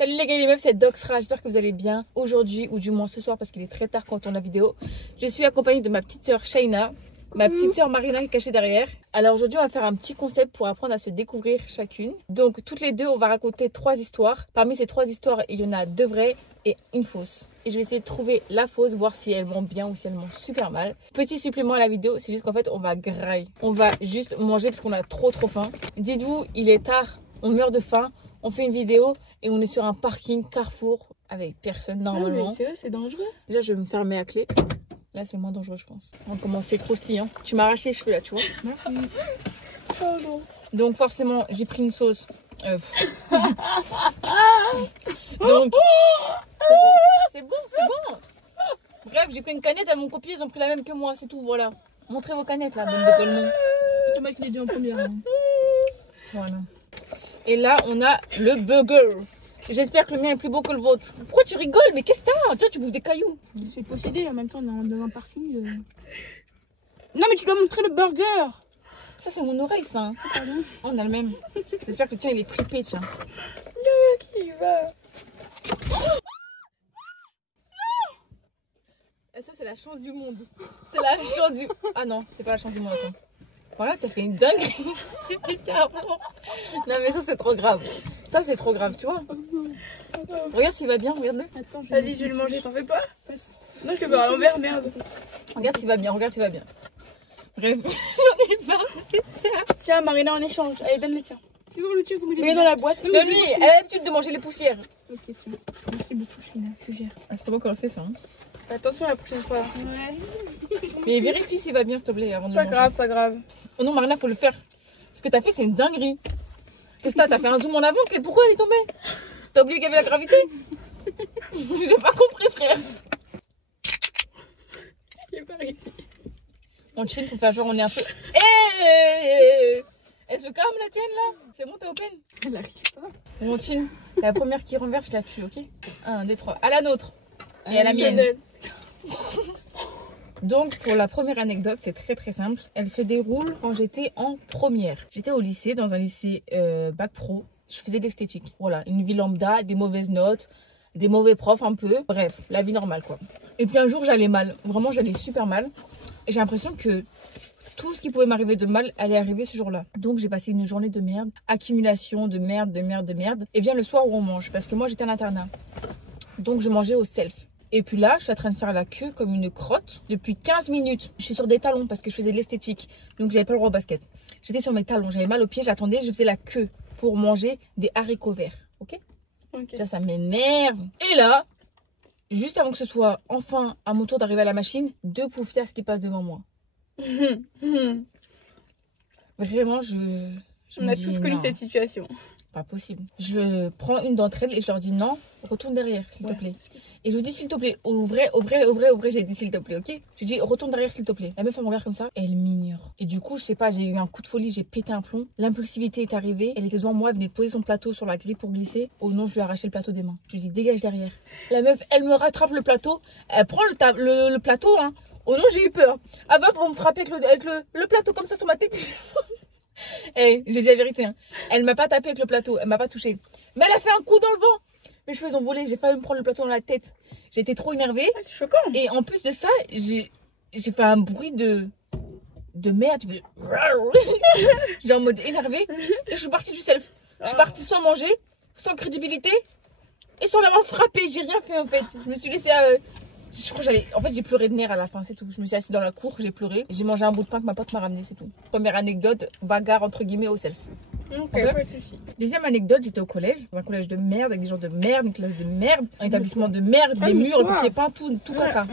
Salut les gars et les meufs, c'est Doxra, j'espère que vous allez bien. Aujourd'hui, ou du moins ce soir parce qu'il est très tard quand on tourne la vidéo, je suis accompagnée de ma petite soeur Shaina, ma petite soeur Marina qui est cachée derrière. Alors aujourd'hui, on va faire un petit concept pour apprendre à se découvrir chacune. Donc toutes les deux, on va raconter 3 histoires. Parmi ces 3 histoires, il y en a 2 vraies et une fausse. Et je vais essayer de trouver la fausse, voir si elle ment bien ou si elle ment super mal. Petit supplément à la vidéo, c'est juste qu'en fait, on va grailler. On va juste manger parce qu'on a trop faim. Dites-vous, il est tard, on meurt de faim. On fait une vidéo et on est sur un parking Carrefour avec personne normalement. Ah, mais c'est vrai, c'est dangereux. Déjà, je vais me fermer à clé. Là, c'est moins dangereux, je pense. On commence, c'est croustillant. Tu m'as arraché les cheveux là, tu vois. Oh non. Donc, forcément, j'ai pris une sauce. Donc, c'est bon. Bref, j'ai pris une canette à mon copier, ils ont pris la même que moi, c'est tout, voilà. Montrez vos canettes là, bande de collemons. C'est moi qui l'ai dit en première. Hein. Voilà. Et là, on a le burger. J'espère que le mien est plus beau que le vôtre. Pourquoi tu rigoles? Mais qu'est-ce que t'as? Tiens, tu bouffes des cailloux. Il se fait posséder en même temps dans un parking. Non, mais tu dois montrer le burger. Ça, c'est mon oreille, ça. Hein. Pardon. On a le même. J'espère que le tien, il est fripé, tiens. Qui va? Et ça, c'est la chance du monde. C'est la chance du... Ah non, c'est pas la chance du monde, attends. Voilà, t'as fait une dinguerie. Non, mais ça, c'est trop grave. Ça, c'est trop grave, tu vois. Regarde s'il va bien, regarde-le. Attends, vas-y, je vais le manger, t'en fais pas? Non, je le bois à l'envers, merde. Regarde s'il va bien, regarde s'il va bien. Bref, j'en ai marre, c'est ça. Tiens, Marina, en échange. Allez, donne le tien. Tu vois le tien comme il est. Mets dans la boîte. Donne-lui, elle a l'habitude de manger les poussières. Ok, tiens. Merci beaucoup, Shaina. Tu gères. Ah, c'est pas bon qu'on le fait, ça. Hein. Attention la prochaine fois. Ouais. Mais vérifie s'il va bien, s'il te plaît, avant de Pas le manger. grave, pas grave. Oh non, Marina, faut le faire. Ce que t'as fait, c'est une dinguerie. Qu'est-ce que t'as fait un zoom en avant? Pourquoi elle est tombée? T'as oublié qu'il y avait la gravité? J'ai pas compris, frère. J'ai pas réussi. On chill pour faire genre, on est un peu. Hey, elle se calme la tienne là? C'est bon, t'es open? Elle arrive pas. On chill. La première qui renverse, je la tue, ok? 1, 2, 3. À la nôtre. Et à la mienne. Donc pour la première anecdote, c'est très simple. Elle se déroule quand j'étais en première. J'étais au lycée, dans un lycée bac pro. Je faisais de l'esthétique. Voilà, une vie lambda, des mauvaises notes, des mauvais profs un peu. Bref, la vie normale quoi. Et puis un jour j'allais mal. Vraiment j'allais super mal. Et j'ai l'impression que tout ce qui pouvait m'arriver de mal allait arriver ce jour-là. Donc j'ai passé une journée de merde. Accumulation de merde. Et bien le soir où on mange. Parce que moi j'étais à l'internat. Donc je mangeais au self. Et puis là, je suis en train de faire la queue comme une crotte depuis 15 minutes. Je suis sur des talons parce que je faisais de l'esthétique. Donc, j'avais pas le droit au basket. J'étais sur mes talons, j'avais mal aux pieds, j'attendais, je faisais la queue pour manger des haricots verts. Ok? Déjà, ça m'énerve. Et là, juste avant que ce soit enfin à mon tour d'arriver à la machine, 2 pouffias qui passent devant moi. Vraiment, On a tous connu cette situation. Pas possible. Je prends une d'entre elles et je leur dis non, retourne derrière, s'il te plaît. Et je vous dis s'il te plaît, au vrai, j'ai dit s'il te plaît, ok? Je dis retourne derrière s'il te plaît. La meuf elle me regarde comme ça, elle m'ignore. Et du coup, je sais pas, j'ai eu un coup de folie, j'ai pété un plomb. L'impulsivité est arrivée, elle était devant moi, elle venait de poser son plateau sur la grille pour glisser. Oh non, je lui ai arraché le plateau des mains. Je lui dis dégage derrière. La meuf, elle me rattrape le plateau, elle prend le plateau, hein. Oh non, j'ai eu peur. Elle va pour me frapper avec le plateau comme ça sur ma tête. Hey, j'ai dit la vérité, hein. Elle m'a pas tapé avec le plateau, elle m'a pas touché. Mais elle a fait un coup dans le vent. Mes cheveux ont volé, j'ai failli me prendre le plateau dans la tête. J'étais trop énervée. Ah, c'est choquant. Et en plus de ça, j'ai fait un bruit de merde. J'ai en mode énervé. Et je suis partie du self. Je suis partie sans manger, sans crédibilité et sans l'avoir frappé. J'ai rien fait en fait. Je me suis laissée. Je crois que j'allais. En fait, j'ai pleuré de nerfs à la fin, c'est tout. Je me suis assise dans la cour, j'ai pleuré. J'ai mangé un bout de pain que ma pote m'a ramené, c'est tout. Première anecdote, bagarre entre guillemets au self. Ok, pas de soucis. Deuxième anecdote, j'étais au collège, dans un collège de merde, avec des gens de merde, une classe de merde, un établissement de merde, des murs, des pieds peints, tout caca,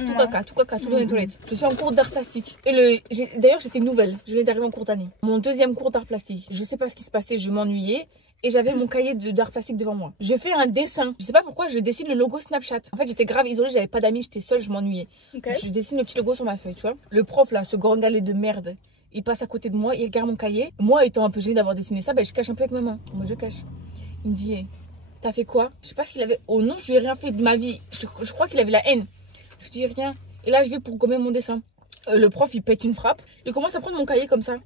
tout dans les toilettes. Je suis en cours d'art plastique. Et d'ailleurs, j'étais nouvelle, je venais d'arriver en cours d'année. Mon deuxième cours d'art plastique, je sais pas ce qui se passait, je m'ennuyais. Et j'avais mon cahier d'art plastique devant moi. Je fais un dessin. Je sais pas pourquoi je dessine le logo Snapchat. En fait, j'étais grave isolée, j'avais pas d'amis, j'étais seule, je m'ennuyais. Je dessine le petit logo sur ma feuille, tu vois. Le prof là, ce grand galet de merde, il passe à côté de moi, il regarde mon cahier. Moi, étant un peu gênée d'avoir dessiné ça, ben, je cache un peu avec ma main. Moi, je cache. Il me dit, hey, t'as fait quoi? Je sais pas s'il avait... Oh non, je lui ai rien fait de ma vie. Je crois qu'il avait la haine. Je dis rien. Et là, je vais pour gommer mon dessin. Le prof, il pète une frappe. Il commence à prendre mon cahier comme ça.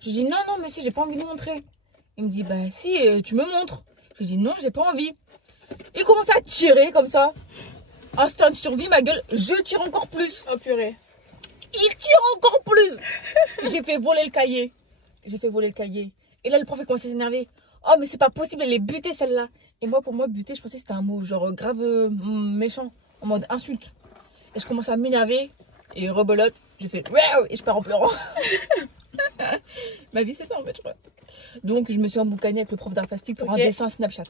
Je dis, non, monsieur, j'ai pas envie de vous montrer. Il me dit, bah si, tu me montres. Je dis, non, j'ai pas envie. Il commence à tirer comme ça. Instinct de survie, ma gueule, je tire encore plus. Oh purée. Il tire encore plus. J'ai fait voler le cahier. Et là, le prof, il commence à s'énerver. Oh, mais c'est pas possible, elle est butée celle-là. Et moi, pour moi, buter, je pensais que c'était un mot genre grave méchant, en mode insulte. Et je commence à m'énerver et rebelote. Je fais waouh et je pars en pleurant. Ma vie, c'est ça en fait, je crois. Donc, je me suis emboucanée avec le prof d'art plastique pour un dessin Snapchat.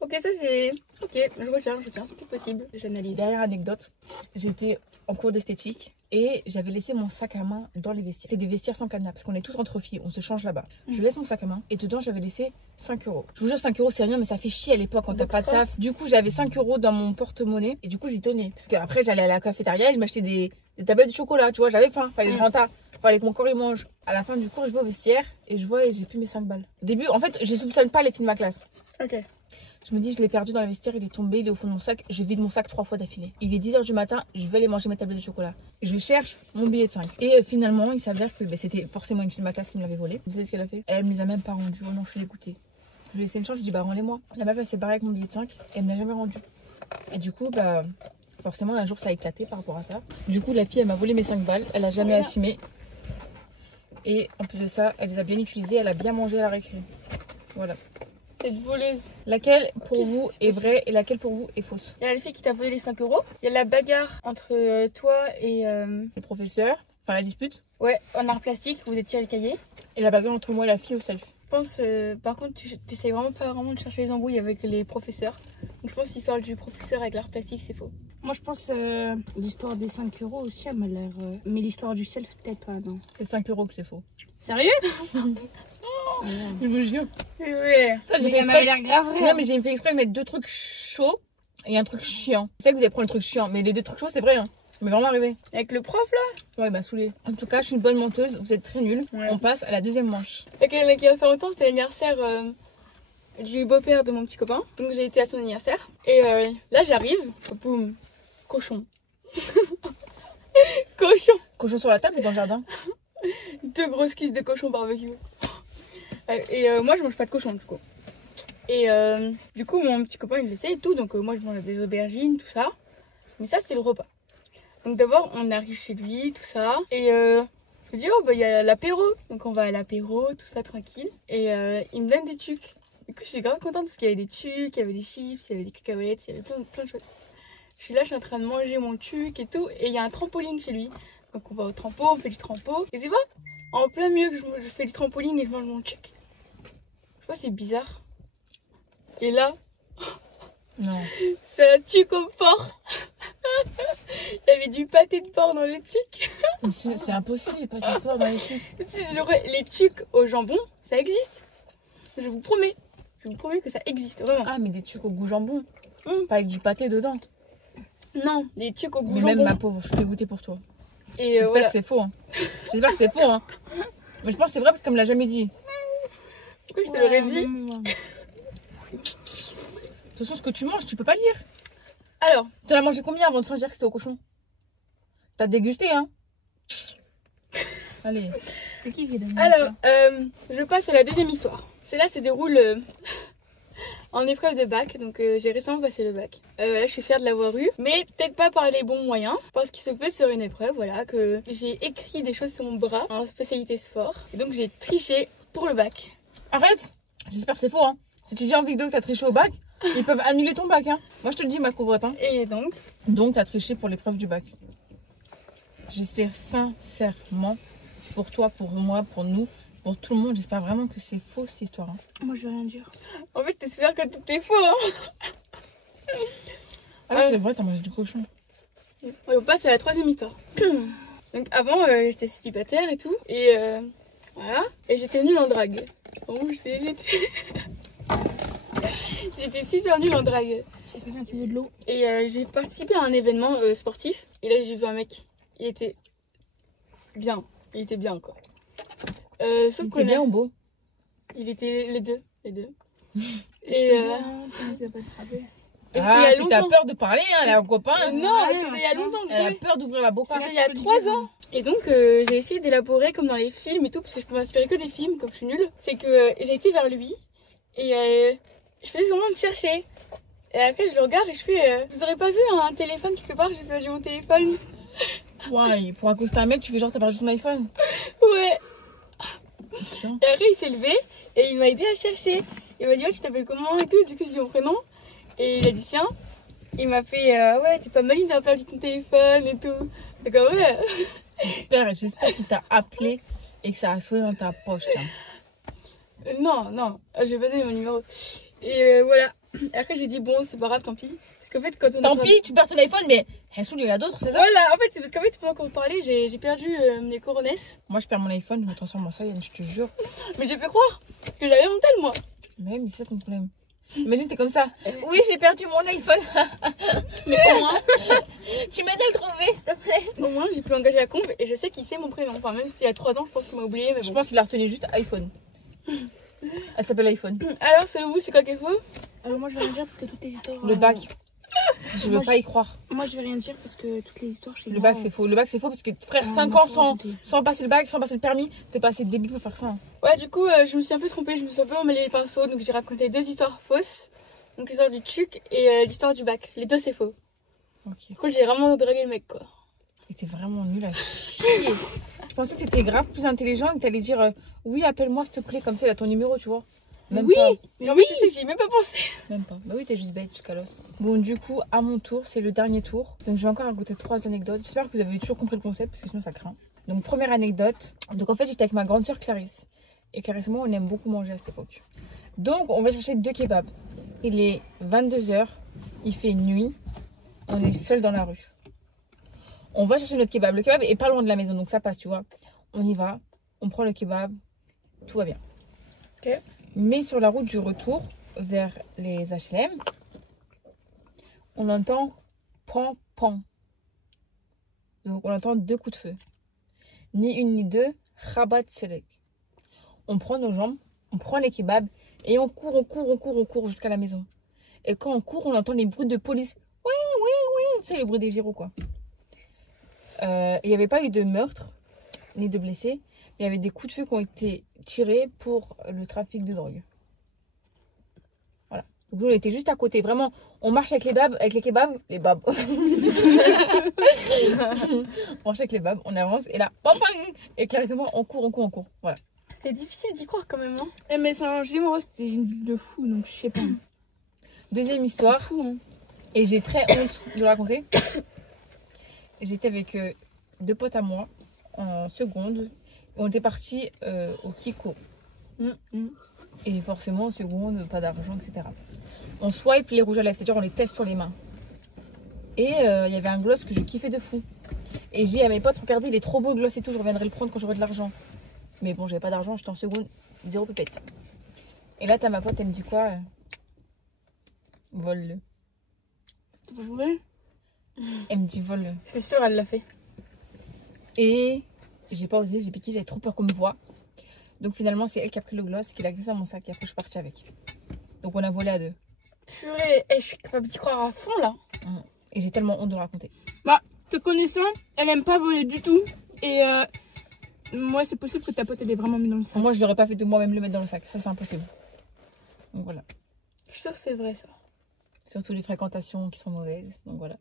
Ok, ça c'est. Ok, je retiens, c'était possible. J'analyse. Dernière anecdote, j'étais en cours d'esthétique et j'avais laissé mon sac à main dans les vestiaires. C'était des vestiaires sans cadenas parce qu'on est tous entre filles, on se change là-bas. Je laisse mon sac à main et dedans j'avais laissé 5 euros. Je vous jure, 5 euros c'est rien, mais ça fait chier à l'époque quand t'as pas de taf. Du coup, j'avais 5 euros dans mon porte-monnaie et du coup, j'y tenais. Parce qu'après, j'allais à la cafétéria et je m'achetais des tablettes de chocolat, tu vois, j'avais faim, fallait que je rentre, fallait que mon corps il mange. À la fin du cours, je vais au vestiaire et je vois et j'ai plus mes 5 balles. Au début, en fait, je soupçonne pas les filles de ma classe. Ok. Je me dis, je l'ai perdu dans le vestiaire, il est tombé, il est au fond de mon sac. Je vide mon sac 3 fois d'affilée. Il est 10 h du matin, je vais aller manger mes tablettes de chocolat. Je cherche mon billet de 5. Et finalement, il s'avère que c'était forcément une fille de ma classe qui me l'avait volé. Vous savez ce qu'elle a fait? Elle me les a même pas rendus. Oh non, je suis dégoûtée. Je lui ai laissé une chance, je lui ai dit, bah rendez-moi. La meuf, elle s'est barrée avec mon billet de 5 et elle me l'a jamais rendu. Et du coup, bah forcément, un jour, ça a éclaté par rapport à ça. Du coup, la fille, elle m'a volé mes 5 balles. Elle a jamais assumé. Et en plus de ça, elle les a bien utilisées. Elle a bien mangé à la récré. Voilà. Cette voleuse. Laquelle pour vous est vraie et laquelle pour vous est fausse? Il y a la fille qui t'a volé les 5 euros. Il y a la bagarre entre toi et. Le professeur, enfin la dispute. Ouais, en art plastique, vous étiez à le cahier. Et la bagarre entre moi et la fille au self. Je pense, par contre, tu essayes vraiment pas vraiment de chercher les embrouilles avec les professeurs. Donc je pense que l'histoire du professeur avec l'art plastique, c'est faux. Moi, je pense l'histoire des 5 euros aussi, elle m'a l'air. Mais l'histoire du self, peut-être pas, non. C'est 5 euros que c'est faux. Sérieux? Je vous jure. Ouais. Ça, j'ai Mais fait elle m'avait exprès. l'air grave vrai. Non, mais j'ai fait exprès de mettre 2 trucs chauds et un truc chiant. C'est ça que vous allez prendre le truc chiant, mais les 2 trucs chauds, c'est vrai. Hein. Ça m'est vraiment arrivé. Avec le prof là. Ouais, il m'a saoulé. En tout cas, je suis une bonne menteuse. Vous êtes très nuls. Ouais. On passe à la deuxième manche. Ok, mais qui va faire longtemps, c'était l'anniversaire du beau-père de mon petit copain. Donc j'ai été à son anniversaire. Et là j'arrive, boum, cochon. Cochon. Cochon sur la table ou dans le jardin? 2 grosses cuisses de cochon barbecue. Et moi je mange pas de cochon du coup. Et du coup mon petit copain il le sait et tout. Donc moi je mange des aubergines, tout ça. Mais ça c'est le repas. Donc d'abord on arrive chez lui, tout ça. Et je lui dis oh bah il y a l'apéro. Donc on va à l'apéro, tout ça tranquille. Et il me donne des tucs. Du coup je suis grave contente parce qu'il y avait des tucs, il y avait des chips, il y avait des cacahuètes, il y avait plein de choses. Je suis là, je suis en train de manger mon tuc et tout. Et il y a un trampoline chez lui. Donc on va au trampo, on fait du trampo. Et c'est pas en plein milieu que je fais du trampoline et je mange mon tuc. Je vois c'est bizarre. Et là, Non. c'est un tuc au porc. Il y avait du pâté de porc dans le tuc. C'est impossible, j'ai pas de porc dans les chiffres. Les tucs au jambon, ça existe. Je vous promets. Je vous promets que ça existe, vraiment. Ah, mais des trucs au goût jambon. Pas avec du pâté dedans. Non, des tucs au goût Mais jambon. même ma pauvre, je suis dégoûtée pour toi. Et J'espère voilà. que c'est faux. Hein. J'espère que c'est faux. Hein. Mais je pense que c'est vrai parce qu'elle me l'a jamais dit. Pourquoi je te l'aurais dit? De toute façon, ce que tu manges, tu peux pas lire. Alors, Tu en as mangé combien avant de sentir que c'était au cochon? T'as dégusté, hein? Allez. C'est qui est donné alors je passe à la deuxième histoire. Celle-là se déroule en épreuve de bac. Donc j'ai récemment passé le bac. Là, je suis fière de l'avoir eu. Mais peut-être pas par les bons moyens. Parce qu'il se peut sur une épreuve, voilà, que j'ai écrit des choses sur mon bras en spécialité sport. Et donc j'ai triché pour le bac. Arrête. J'espère que c'est faux, hein. Si tu dis en vidéo que t'as triché au bac, ils peuvent annuler ton bac, hein. Moi, je te le dis, ma couvrette, hein. Et donc, T'as triché pour l'épreuve du bac. J'espère sincèrement, pour toi, pour moi, pour nous, pour tout le monde, j'espère vraiment que c'est faux cette histoire. Hein. Moi, je veux rien dire. en fait, t'espères que tout est faux, hein. Ah oui, c'est vrai, t'as mangé du cochon. On passe à la troisième histoire. Donc avant, j'étais célibataire et tout. Et voilà. Et j'étais nulle en drague. Bon, j'étais j'étais super nulle en drague. C'est quelqu'un qui veut de l'eau. Et j'ai participé à un événement sportif. Et là, j'ai vu un mec. Il était bien. Il était bien, quoi. Sauf qu'on T'es bien ou beau? il était les deux. Et Et tu vas pas te frapper. c'était Ah, il y a si t'as longtemps. peur de parler, hein, elle a un copain. Non, Ouais, c'était il y a longtemps que je Elle a jouais. peur d'ouvrir la boca. C'était il y a 3 ans. Et donc j'ai essayé d'élaborer comme dans les films et tout, parce que je peux m'inspirer que des films, comme je suis nulle. C'est que j'ai été vers lui et je faisais semblant de chercher. Et après, je le regarde et je fais vous aurez pas vu un téléphone quelque part? J'ai perdu mon téléphone. Ouais, pour accoster un mec, tu fais genre t'as perdu ton iPhone. Ouais. Putain. Et après, il s'est levé et il m'a aidé à chercher. Il m'a dit, ouais, tu t'appelles comment et tout. Du coup, j'ai dit mon prénom. Et il a dit, tiens. Il m'a fait, ouais, t'es pas maline d'avoir perdu ton téléphone et tout. D'accord, ouais. J'espère qu'il t'a appelé et que ça a sonné dans ta poche. Tiens. Non, non, je vais pas donner mon numéro. Et voilà. Après, j'ai dit, bon, c'est pas grave, tant pis. Parce qu'en fait, quand on a. Tant pis, tu perds ton iPhone, mais il y en a d'autres, c'est ça? Voilà, en fait, c'est parce qu'en fait, pendant qu'on parlait, j'ai perdu mes coronesses. Moi, je perds mon iPhone, je me transforme en Saiyan, je te jure. Mais j'ai fait croire que j'avais mon tel, moi. Mais oui, c'est ça ton problème. Imagine, t'es comme ça. Oui, j'ai perdu mon iPhone. Mais au moins, Tu m'aides à le trouver, s'il te plaît. au moins, j'ai pu engager la conve et je sais qu'il sait mon prénom. Enfin, même si il y a 3 ans, je pense qu'il m'a oublié. Mais Je bon. pense qu'il a retenu juste iPhone. Elle s'appelle iPhone. Alors, selon vous, c'est quoi qu'il faut? Alors moi je vais rien dire parce que toutes les histoires... Le bac. Je veux Moi, pas y croire. Moi je vais rien dire parce que toutes les histoires chez Le moi... bac, c'est faux. Le bac, c'est faux parce que frère, on 5 m'a ans pas sans raconté. passer le bac, sans passer le permis, t'es pas assez débile pour faire ça. Hein. Ouais, du coup, je me suis un peu trompée. Je me suis un peu emmêlée les pinceaux. Donc, j'ai raconté 2 histoires fausses. Donc, l'histoire du tuc et l'histoire du bac. Les 2, c'est faux. Ok. Du coup, j'ai vraiment dragué le mec, quoi. Et t'es vraiment nul à chier. Je pensais que c'était grave plus intelligent et que t'allais dire oui, appelle-moi s'il te plaît, comme ça, il a ton numéro, tu vois. Même Oui. pas. Mais en fait, tu sais que j'y ai même pas pensé. Même pas. Bah oui, t'es juste bête jusqu'à l'os. Bon, du coup, à mon tour, c'est le dernier tour. Donc, je vais encore raconter 3 anecdotes. J'espère que vous avez toujours compris le concept parce que sinon, ça craint. Donc, première anecdote. Donc, en fait, j'étais avec ma grande soeur Clarisse. Et Clarisse et moi, on aime beaucoup manger à cette époque. Donc, on va chercher 2 kebabs. Il est 22 h. Il fait nuit. On est seul dans la rue. On va chercher notre kebab. Le kebab est pas loin de la maison, donc ça passe, tu vois. On y va. On prend le kebab. Tout va bien. Ok. Mais sur la route du retour vers les HLM, on entend pan pan. Donc on entend 2 coups de feu. Ni une ni deux, rabat selek. On prend nos jambes, on prend les kebabs et on court jusqu'à la maison. Et quand on court, on entend les bruits de police. Oui, oui, oui. Tu sais, le bruit des gyros, quoi. Il n'y avait pas eu de meurtre ni de blessés. Il y avait des coups de feu qui ont été tirés pour le trafic de drogue. Voilà. Donc nous, on était juste à côté. Vraiment, on marche avec les babs, les babs. On marche avec les babs, on avance et là, pam, pam, et Clarisse et moi, on court. Voilà. C'est difficile d'y croire quand même, non? Eh, mais Saint-Gémorot c'était une ville de fou donc je sais pas. Deuxième C'est histoire, fou hein. et j'ai très honte de le raconter. J'étais avec 2 potes à moi en seconde. On était partis au Kiko. Et forcément, en seconde, pas d'argent, etc. On swipe les rouges à lèvres, c'est-à-dire on les teste sur les mains. Et il y avait un gloss que je kiffais de fou. Et j'ai dit à mes potes, regardez, il est trop beau le gloss et tout, je reviendrai le prendre quand j'aurai de l'argent. Mais bon, j'avais pas d'argent, j'étais en seconde, 0 pépette. Et là, t'as ma pote, elle me dit quoi Vole-le. C'est pas vrai? Elle me dit vole-le. C'est sûr, elle l'a fait. Et j'ai pas osé, j'ai piqué, j'avais trop peur qu'on me voie. Donc finalement, c'est elle qui a pris le gloss, qui l'a glissé dans mon sac et après je suis partie avec. Donc on a volé à 2. Purée, je suis capable d'y croire à fond là. Et j'ai tellement honte de le raconter. Bah, te connaissant, elle aime pas voler du tout. Et moi, c'est possible que ta pote elle ait vraiment mis dans le sac. Moi, je l'aurais pas fait de moi-même le mettre dans le sac. Ça, c'est impossible. Donc voilà. Je suis sûre que c'est vrai ça. Surtout les fréquentations qui sont mauvaises. Donc voilà.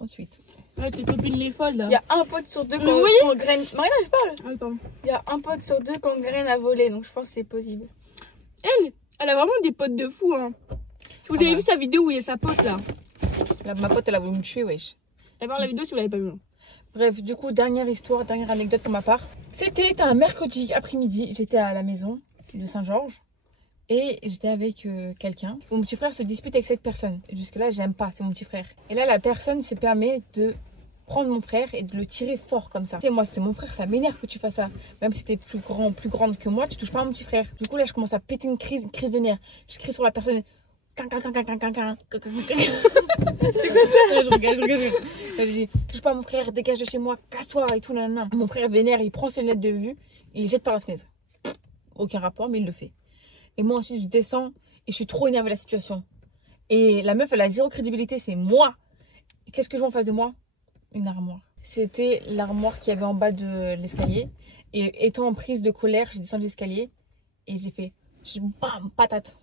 Ensuite. Ouais, tes copines les folles là. Il y a un pote sur 2 Oui. qu'on graine. Marina, je parle. Ah, pardon. Il y a un pote sur 2 qu'on graine à voler, donc je pense que c'est possible. Elle a vraiment des potes de fou hein. Si vous avez vu sa vidéo où il y a sa pote là. Là, ma pote, elle a voulu me tuer, wesh. Elle parle la vidéo si vous l'avez pas vu. Bref, du coup, dernière histoire, dernière anecdote pour ma part. C'était un mercredi après-midi. J'étais à la maison de Saint-Georges. Et j'étais avec quelqu'un. Mon petit frère se dispute avec cette personne. Jusque-là, j'aime pas, c'est mon petit frère. Et là, la personne se permet de prendre mon frère et de le tirer fort comme ça. Tu sais, moi, c'est mon frère, ça m'énerve que tu fasses ça. Même si t'es plus grand, plus grande que moi, tu touches pas à mon petit frère. Du coup, là, je commence à péter une crise de nerfs. Je crie sur la personne. C'est quoi ça? Je regarde. Je dis, touche pas à mon frère, dégage de chez moi, casse-toi et tout, nanana. Mon frère vénère, il prend ses lunettes de vue, il les jette par la fenêtre. Aucun rapport, mais il le fait. Et moi ensuite, je descends et je suis trop énervée de la situation. Et la meuf, elle a 0 crédibilité, c'est moi. Qu'est-ce que je vois en face de moi? Une armoire. C'était l'armoire qu'il y avait en bas de l'escalier. Et étant en prise de colère, j'ai descendu l'escalier et j'ai fait bam, patate.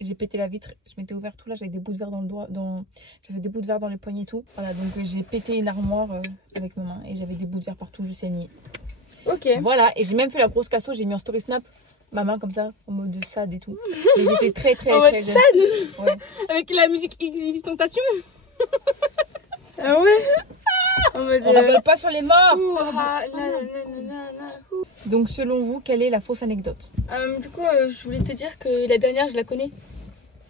j'ai pété la vitre. Je m'étais ouvert tout là, j'avais des bouts de verre dans le doigt, j'avais des bouts de verre dans les poignets et tout. Voilà, donc j'ai pété une armoire avec ma main et j'avais des bouts de verre partout, je saignais. Ok. Voilà, et j'ai même fait la grosse casso, j'ai mis en story snap ma main comme ça, en mode de sad et tout. Mais j'étais très En mode jeune. sad. Ouais. Avec la musique X Tentation. Ah ouais. En mode. On rigole pas sur les morts. Donc selon vous, quelle est la fausse anecdote? Du coup, je voulais te dire que la dernière, je la connais.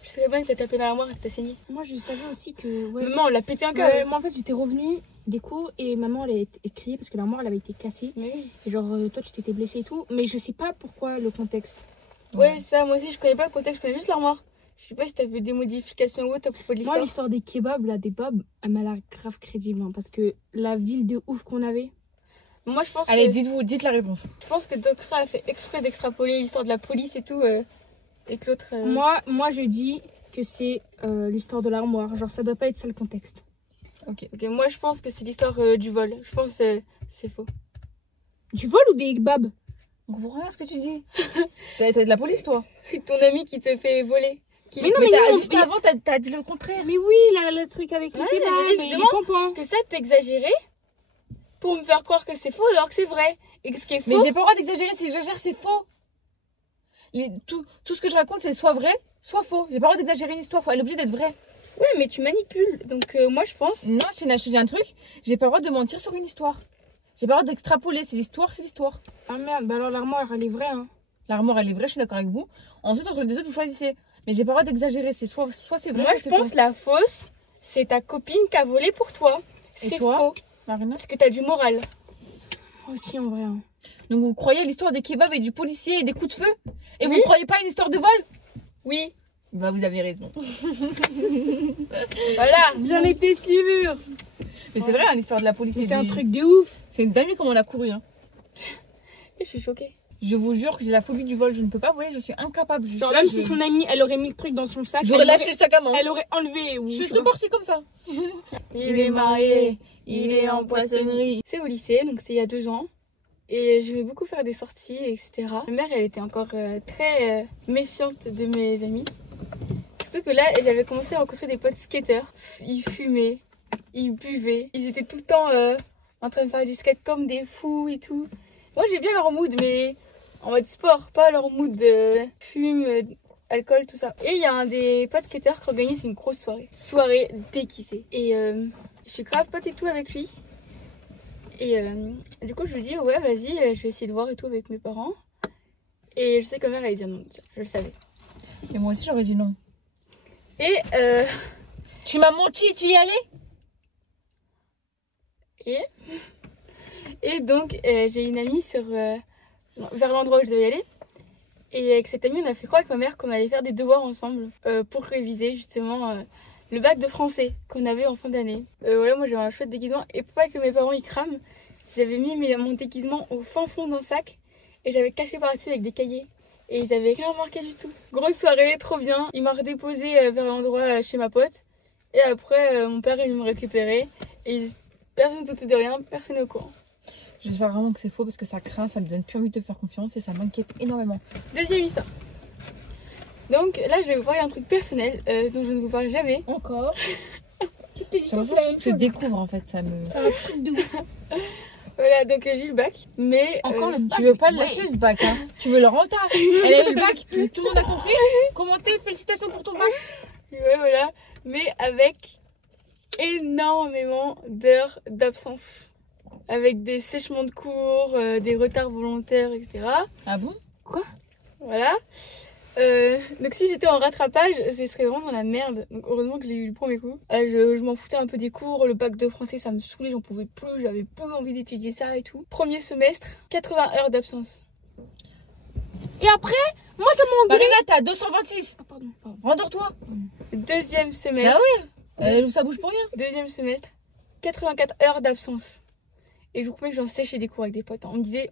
Je savais bien que t'as tapé dans l'armoire et que t'as saigné. Moi, je savais aussi que. Ouais, Maman, on l'a pété un câble. ouais, moi, en fait, j'étais revenue des cours et maman, elle a crié parce que l'armoire, elle avait été cassée. Mais oui. Et genre, toi, tu t'étais blessée et tout. Mais je sais pas pourquoi le contexte. Ouais, ça, moi aussi, je connais pas le contexte, je connais juste l'armoire. Je sais pas si t'as fait des modifications ou autre à propos de Moi, l'histoire. l'histoire des kebabs, là, des babs, elle m'a l'air grave crédible. Hein, parce que la ville de ouf qu'on avait. Moi, je pense Allez, que. dites la réponse. Je pense que Doxtra a fait exprès d'extrapoler l'histoire de la police et tout. Et que l'autre. Moi, je dis que c'est l'histoire de l'armoire. Genre, ça doit pas être ça le contexte. Ok. Ok, moi, je pense que c'est l'histoire du vol. Je pense que c'est faux. Du vol ou des kebabs? On comprend rien à ce que tu dis. T'as de la police, toi? Ton ami qui te fait voler. Mais non, Mais non, juste avant, t'as dit le contraire. Mais oui, le truc avec les Ouais, kebabs, j'ai dit et justement les pompons. Que ça, t'exagérais pour me faire croire que c'est faux alors que c'est vrai. Et que ce qui est Mais faux. j'ai pas le droit d'exagérer. Si j'exagère, c'est faux. Tout ce que je raconte, c'est soit vrai, soit faux. J'ai pas le droit d'exagérer une histoire. Elle est obligée d'être vraie. Ouais, mais tu manipules. Donc, moi, je pense. Non, je dis un truc. J'ai pas le droit de mentir sur une histoire. J'ai pas le droit d'extrapoler. C'est l'histoire, c'est l'histoire. Ah merde, bah alors l'armoire, elle est vraie, hein. L'armoire, elle est vraie, je suis d'accord avec vous. Ensuite, entre les deux autres, vous choisissez. Mais j'ai pas le droit d'exagérer. C'est soit c'est vrai, Moi, soit je c'est pense faux. la fausse, c'est ta copine qui a volé pour toi. Et C'est toi faux. Marina. Parce que t'as du moral. Moi aussi, en vrai. Hein. Donc vous croyez à l'histoire des kebabs et du policier et des coups de feu? Et Oui. vous croyez pas à une histoire de vol? Oui. Bah vous avez raison. Voilà. J'en étais sûre. Mais c'est vrai, hein, l'histoire de la police. Mais et c'est un du- truc de ouf. C'est une dinguerie comme on a couru. Hein. Je suis choquée. Je vous jure que j'ai la phobie du vol. Je ne peux pas voler, je suis incapable. Genre, même si son amie, elle aurait mis le truc dans son sac, J'aurais elle lâché aurait- le sac à main. elle aurait enlevé. Ou Je je sais serais pas. partie comme ça. Il est marié. Il est en poissonnerie. C'est au lycée, donc c'est il y a 2 ans. Et je vais beaucoup faire des sorties, etc. Ma mère, elle était encore très méfiante de mes amis. Surtout que là, j'avais commencé à rencontrer des potes skateurs. Ils fumaient, ils buvaient. Ils étaient tout le temps en train de faire du skate comme des fous et tout. Moi, j'ai bien leur mood, mais en mode sport, pas leur mood fume, alcool, tout ça. Et il y a un des potes skateurs qui organise une grosse soirée. Soirée déguisée. Et je suis grave pote et tout avec lui. Et du coup, je lui dis, ouais, vas-y, je vais essayer de voir et tout avec mes parents. Et je sais que ma mère allait dire non, je le savais. Et moi aussi j'aurais dit non. Et Tu m'as menti, tu y allais? Et donc, j'ai une amie vers l'endroit où je devais y aller. Et avec cette amie, on a fait croire avec ma mère qu'on allait faire des devoirs ensemble pour réviser justement le bac de français qu'on avait en fin d'année. Voilà, moi j'avais un chouette déguisement. Et pour pas que mes parents y crament, j'avais mis mon déguisement au fin fond d'un sac et j'avais caché par-dessus avec des cahiers. Et ils avaient rien remarqué du tout. Grosse soirée, trop bien. Il m'a redéposé vers l'endroit chez ma pote. Et après, mon père est venu me récupérer. Et personne ne doutait de rien, personne n'est au courant. J'espère vraiment que c'est faux parce que ça craint, ça me donne plus envie de te faire confiance et ça m'inquiète énormément. Deuxième histoire. Donc là, je vais vous parler d'un truc personnel dont je ne vous parle jamais. Encore. Toutes tes J'ai histoires, c'est l'impression la que je même te chose. découvre en fait, ça me... C'est un truc de ouf. Voilà, donc j'ai eu le bac. Mais Encore le bac. Tu veux pas le Ouais. lâcher ce bac, hein? Tu veux le rentrer. Elle a eu le bac, tout le monde a compris. Commentez, félicitations pour ton bac. ouais, voilà. Mais avec énormément d'heures d'absence. Avec des sèchements de cours, des retards volontaires, etc. Ah bon? Voilà. Donc si j'étais en rattrapage, ce serait vraiment dans la merde. Donc heureusement que j'ai eu le premier coup. Je m'en foutais un peu des cours. Le bac de français, ça me saoulait, j'en pouvais plus. J'avais plus envie d'étudier ça et tout. Premier semestre, 80 heures d'absence. Et après, moi, ça m'a engueulé. Marina, t'as 226. Ah, pardon. Rendors-toi. Deuxième semestre. Ah ça bouge pour rien. Deuxième semestre, 84 heures d'absence. Et je vous promets que j'en séchais des cours avec des potes. On me disait,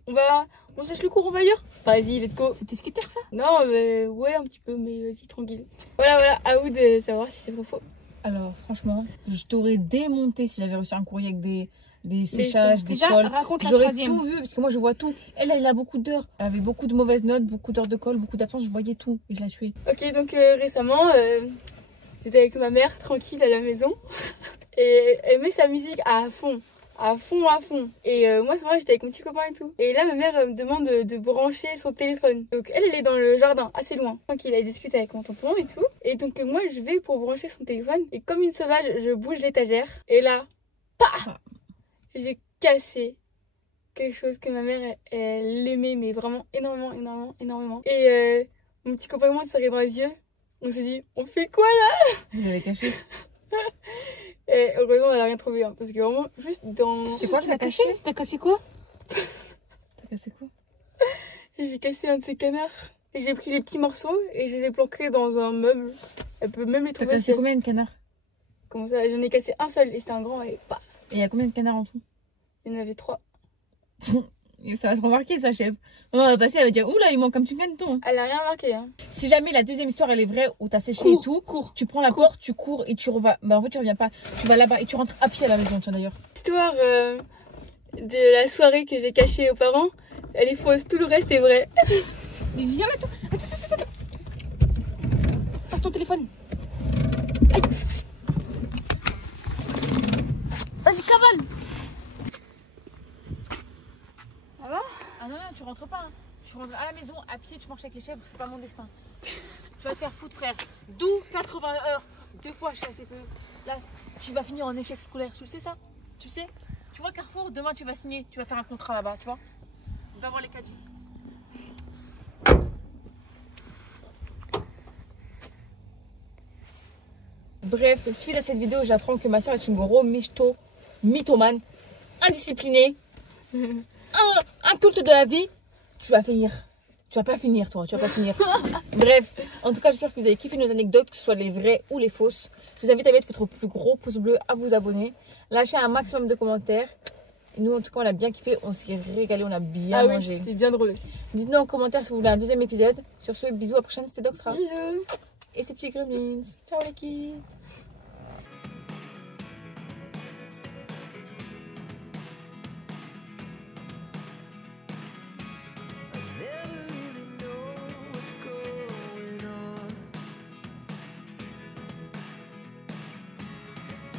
on sèche le cours, on va ailleurs. Vas-y, let's go. C'était skater, ça? Non, ouais, un petit peu, mais vas-y, tranquille. Voilà, à vous de savoir si c'est vrai ou faux. Alors franchement, je t'aurais démonté si j'avais reçu un courrier avec des séchages, des Déjà, cols. raconte la J'aurais troisième. tout vu parce que moi je vois tout. Elle a beaucoup d'heures. Elle avait beaucoup de mauvaises notes, beaucoup d'heures de colle, beaucoup d'absence. Je voyais tout et je la tuais. Ok, donc récemment, j'étais avec ma mère tranquille à la maison et elle met sa musique à fond. À fond, à fond. Et moi, c'est vrai, j'étais avec mon petit copain et tout. Et là, ma mère me demande de brancher son téléphone. Donc, elle est dans le jardin, assez loin. Donc, elle discute avec mon tonton et tout. Et donc, moi, je vais pour brancher son téléphone. Et comme une sauvage, je bouge l'étagère. Et là, pah, j'ai cassé quelque chose que ma mère, elle aimait, mais vraiment énormément, énormément, énormément. Et mon petit copain et moi, on s'est regardé dans les yeux. On s'est dit, on fait quoi là? Vous avez caché. Et heureusement, elle a rien trouvé. Hein, parce que vraiment, juste dans. C'est quoi que Tu l'as t'as caché? caché? T'as cassé quoi? T'as cassé quoi? J'ai cassé un de ces canards. Et j'ai pris les petits morceaux et je les ai planqués dans un meuble. Elle peut même les T'as trouver. cassé combien de canards? Comment ça? J'en ai cassé un seul et c'était un grand et paf. Et il y a combien de canards en tout? Il y en avait 3. Ça va se remarquer ça, chef. On va passer, elle va dire oula, il manque un petit caneton. Elle a rien marqué. Hein. Si jamais la deuxième histoire elle est vraie où t'as séché Cours, et tout, cours. tu prends la porte, tu cours et tu reviens. Bah en fait tu reviens pas. Tu vas là-bas et tu rentres à pied à la maison, tiens d'ailleurs. L'histoire de la soirée que j'ai cachée aux parents, elle est fausse. Tout le reste est vrai. Mais viens là, toi. Attends. Passe ton téléphone. Aïe. Vas-y, cavale. Ça va? Ah non, tu rentres pas. Hein. Tu rentres à la maison à pied, tu marches avec les chèvres, c'est pas mon destin. Tu vas te faire foutre, frère. D'où 80 heures. 2 fois, je suis assez peu. Là, tu vas finir en échec scolaire. Tu le sais ça? Tu le sais? Tu vois Carrefour, demain tu vas signer, tu vas faire un contrat là-bas, tu vois? Va voir les Kadji. Bref, suite à cette vidéo, j'apprends que ma soeur est une gros mythomane, indisciplinée, un culte de la vie. Tu vas finir. Tu vas pas finir, toi. Tu vas pas finir. Bref, en tout cas, j'espère que vous avez kiffé nos anecdotes, que ce soit les vraies ou les fausses. Je vous invite à mettre votre plus gros pouce bleu, à vous abonner, lâcher un maximum de commentaires. Nous, en tout cas, on a bien kiffé, on s'est régalé, on a bien mangé. Oui, c'était bien drôle aussi. Dites-nous en commentaire si vous voulez un deuxième épisode. Sur ce, bisous, à la prochaine, c'était Doxra. Bisous. Et ces petits gremlins. Ciao l'équipe.